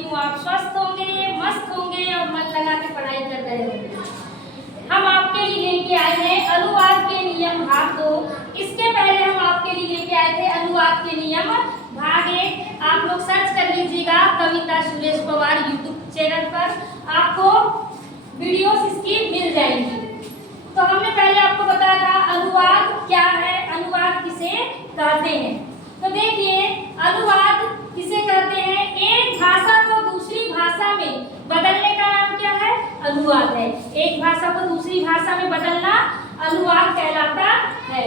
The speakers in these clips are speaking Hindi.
करती हूँ आप स्वस्थ होंगे, मस्त होंगे और मन लगा के पढ़ाई कर रहे होंगे। हम आपके लिए लेके आए हैं अनुवाद के नियम भाग 2। इसके पहले हम आपके लिए लेके आए थे अनुवाद के नियम भाग 1। आप लोग सर्च कर लीजिएगा कविता सुरेश पवार यूट्यूब चैनल पर, आपको वीडियोस इसकी मिल जाएंगी। तो हमने पहले आपको बताया था अनुवाद क्या है, अनुवाद किसे कहते हैं। तो देखिए अनुवाद किसे कहते हैं, एक भाषा को दूसरी भाषा में बदलने का नाम क्या है, अनुवाद है। एक भाषा को दूसरी भाषा में बदलना अनुवाद कहलाता है।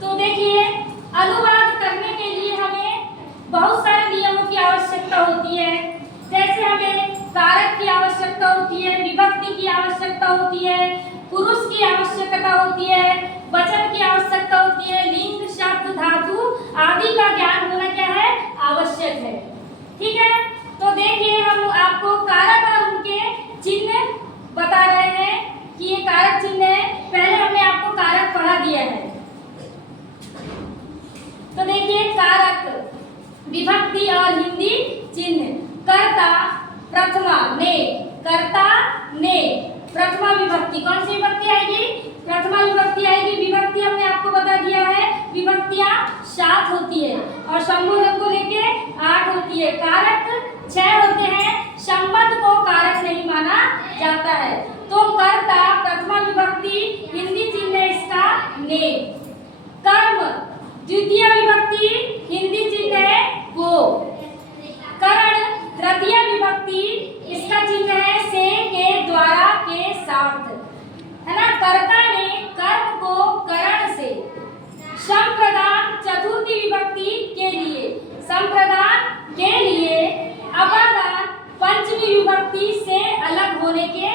तो देखिए अनुवाद करने के लिए हमें बहुत सारे नियमों की आवश्यकता होती है। जैसे हमें कारक की आवश्यकता होती है, विभक्ति की आवश्यकता होती है, पुरुष की आवश्यकता होती है, वचन की आवश्यकता होती है, लिंग शब्द धातु आदि का ज्ञान होना क्या है, आवश्यक है। ठीक है, तो देखिए हम आपको कारक और उनके चिन्ह बता रहे हैं कि ये कारक चिन्ह है। पहले हमने आपको कारक पढ़ा दिया है। तो देखिए कारक विभक्ति और हिंदी चिन्ह, कर्ता प्रथमा ने, कर्ता ने प्रथमा विभक्ति, कौन सी विभक्ति आएगी, प्रथमा विभक्ति आएगी। विभक्ति हमने आपको बता दिया है, विभक्तियां 7 होती है और संबोधन को लेके 8 होती है। कारक 6 होते हैं, संबंध को कारक नहीं माना जाता है। तो कर्ता प्रथमा विभक्ति, हिंदी चिन्ह है इसका ने। कर्म द्वितीय विभक्ति, हिंदी चिन्ह है को। करण तृतीय विभक्ति, इसका चिन्ह है से, के, द्वारा, के साथ, है ना। कर्ता ने कर्म को करण से। संप्रदान चतुर्थी विभक्ति के लिए, संप्रदान के लिए। अपादान पंचमी विभक्ति से अलग होने के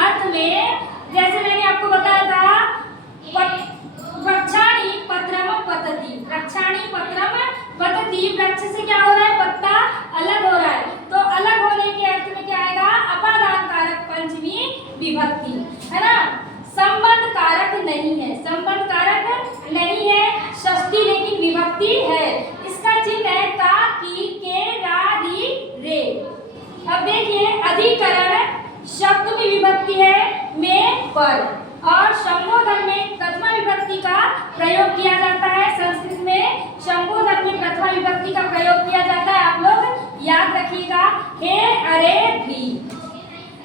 अर्थ में, जैसे मैंने आपको बताया था वृक्षाणि पत्रम पतति, वृक्षाणि पत्रम पतति, वृक्ष से क्या हो रहा है, पत्ता अलग हो रहा है। तो अलग होने के अर्थ में क्या आएगा, अपादान कारक पंचमी विभक्ति, है ना। संबंध कारक नहीं है, संबंध कारक नहीं है, षष्ठी लेकिन विभक्ति है। इसका चिन्ह है का, की, के, रा, री, रे। अब देखिए अधिकरण सप्तमी विभक्ति है में, पर, और संबोधन में प्रथमा विभक्ति का प्रयोग किया जाता है। संस्कृत में संबोधन में प्रथमा विभक्ति का प्रयोग किया जाता है, आप लोग याद रखिएगा, हे, अरे, भी।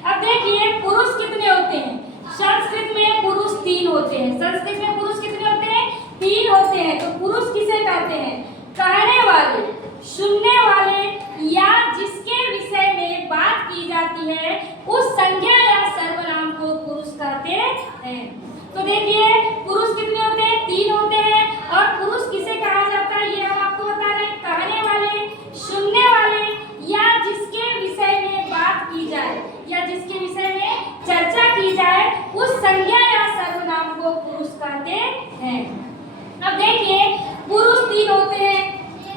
अब देखिए पुरुष कितने होते हैं, संस्कृत में पुरुष 3 होते हैं। संस्कृत में पुरुष कितने होते हैं, 3 होते हैं। तो पुरुष किसे कहते हैं, कहने वाले, सुनने वाले या जिसके विषय में बात की जाती है उस संज्ञा या सर्वनाम को पुरुष कहते हैं। तो देखिए पुरुष कितने होते हैं, 3 होते हैं। और पुरुष किसे कहा जाता है, ये हम आपको बता रहे हैं, कहने वाले, सुनने वाले या जिसके विषय में बात की जाए या जिसके विषय में चर्चा की जाए उस संज्ञा या सर्वनाम को पुरुष कहते हैं। अब देखिए पुरुष 3 होते हैं,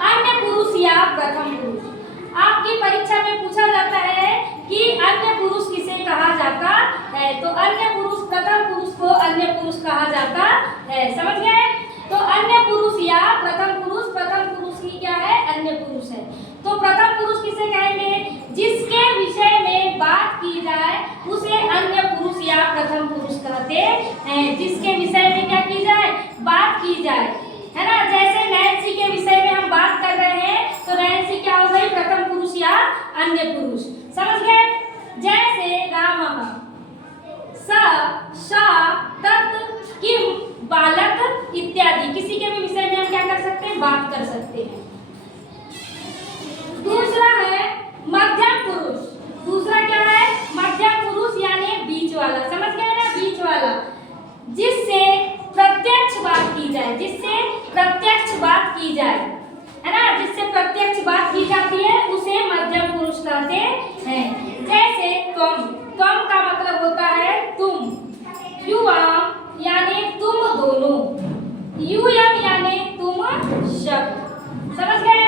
अन्य पुरुष या प्रथम पुरुष। आपकी परीक्षा में पूछा जाता है कि अन्य पुरुष किसे कहा जाता है, तो अन्य पुरुष प्रथम पुरुष को अन्य पुरुष कहा जाता है, समझ गए। तो अन्य पुरुष या प्रथम पुरुष, प्रथम पुरुष ही क्या है, अन्य पुरुष है। तो प्रथम पुरुष किसे कहेंगे, जिसके विषय में बात की जाए उसे अन्य पुरुष या प्रथम पुरुष कहते हैं। जिसके विषय में क्या की जाए, बात की जाए, है ना। जैसे नैन्सी के विषय में हम बात कर रहे हैं तो नैन्सी क्या हो गई, प्रथम पुरुष या अन्य पुरुष, समझ गए। जैसे रामः, स, सा, तत्, किम, बालक इत्यादि, किसी के भी विषय में हम क्या कर सकते हैं, बात कर सकते हैं। दूसरा है मध्यम पुरुष। दूसरा क्या है, मध्यम पुरुष यानी बीच वाला, समझ गए ना, बीच वाला, जिससे प्रत्यक्ष बात की जाए, जिससे प्रत्यक्ष बात की जाए, है ना, जिससे प्रत्यक्ष बात की जाती है उसे मध्यम पुरुष कहते हैं। जैसे तुम, तुम का मतलब होता है तुम, युवाम यानी तुम दोनों, यूयम यानी तुम शब्द, समझ गए।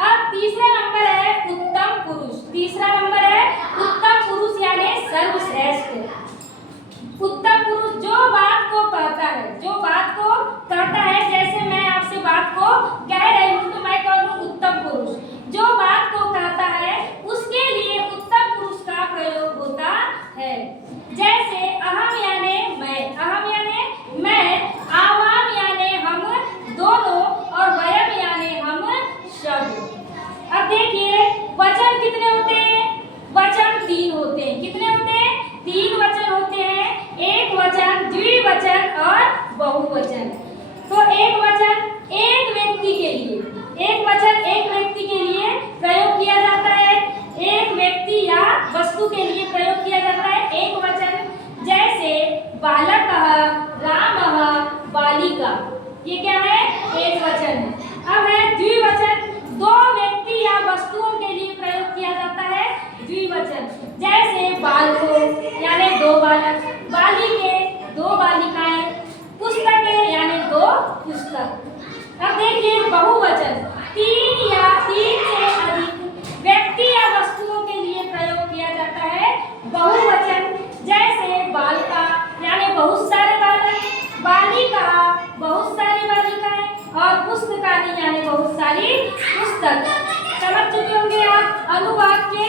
अब तीसरा नंबर है उत्तम पुरुष। तीसरा नंबर है उत्तम पुरुष यानी सर्वश्रेष्ठ। उत्तम पुरुष जो बात को कहता है, जो बात को कहता है, जैसे मैं आपसे बात को कह रही हूँ तो मैं कहूँ उत्तम पुरुष। जो बात को कहता है उसके और पुस्तकानी यानी बहुत सारी पुस्तक। समझ चुके होंगे आप अनुवाद के